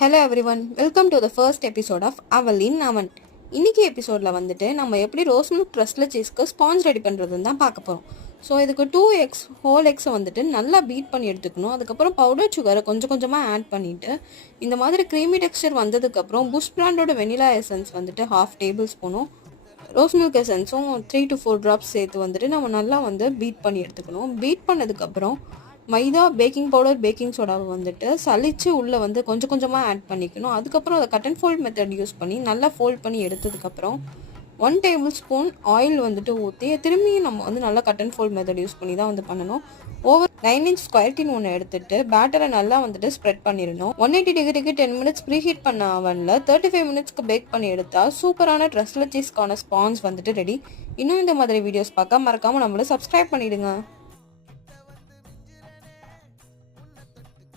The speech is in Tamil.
Hello everyone, welcome to the first episode of அவலின் அவன். இன்னைக்கு எபிசோடில் வந்துட்டு நம்ம எப்படி ரோஸ் மில்க் ட்ரஸ்ட்லெஸ் சீஸ்க்கு ஸ்பாஞ்ச் ரெடி பண்ணுறதுன்னு தான் பார்க்க போகிறோம். ஸோ இதுக்கு 2 எக்ஸ் ஹோல் எக்ஸை வந்துட்டு நல்லா பீட் பண்ணி எடுத்துக்கணும். அதுக்கப்புறம் பவுடர் சுகரை கொஞ்சம் கொஞ்சமாக ஆட் பண்ணிவிட்டு இந்த மாதிரி க்ரீமி டெக்ஸ்சர் வந்ததுக்கப்புறம் புஷ் பிராண்டோட வெனிலா எசன்ஸ் வந்துட்டு 1/2 டேபிள் ஸ்பூனும் ரோஸ் மில்க் எசன்ஸும் 3 to 4 ட்ராப்ஸ் சேர்த்து வந்துட்டு நம்ம நல்லா வந்து பீட் பண்ணி எடுத்துக்கணும். பீட் பண்ணதுக்கப்புறம் மைதா, பேக்கிங் பவுடர், பேக்கிங் சோடாவை வந்துட்டு சலிச்சு உள்ளே வந்து கொஞ்சம் கொஞ்சமாக ஆட் பண்ணிக்கணும். அதுக்கப்புறம் அதை cut and fold method use பண்ணி நல்லா ஃபோல்ட் பண்ணி எடுத்ததுக்கப்புறம் 1 டேபிள் ஸ்பூன் ஆயில் வந்துட்டு ஊற்றி திரும்பியும் நம்ம வந்து நல்லா cut and fold method use பண்ணி தான் வந்து பண்ணணும். ஓவர் 9 inch ஸ்கொயர் டின் ஒன்று எடுத்துட்டு பேட்டரை நல்லா வந்துட்டு ஸ்ப்ரெட் பண்ணிடணும். 180 டிகிரிக்கு 10 minutes ப்ரீ ஹீட் பண்ண அவனில் 35 minutesக்கு பேக் பண்ணி எடுத்தால் சூப்பரான ட்ரஸ்ட்லெஸ் சீஸ்க்கான ஸ்பாஞ்ச் வந்துட்டு ரெடி. இன்னும் இந்த மாதிரி வீடியோஸ் பார்க்க மறக்காமல் நம்மளை சப்ஸ்கிரைப் பண்ணிடுங்க.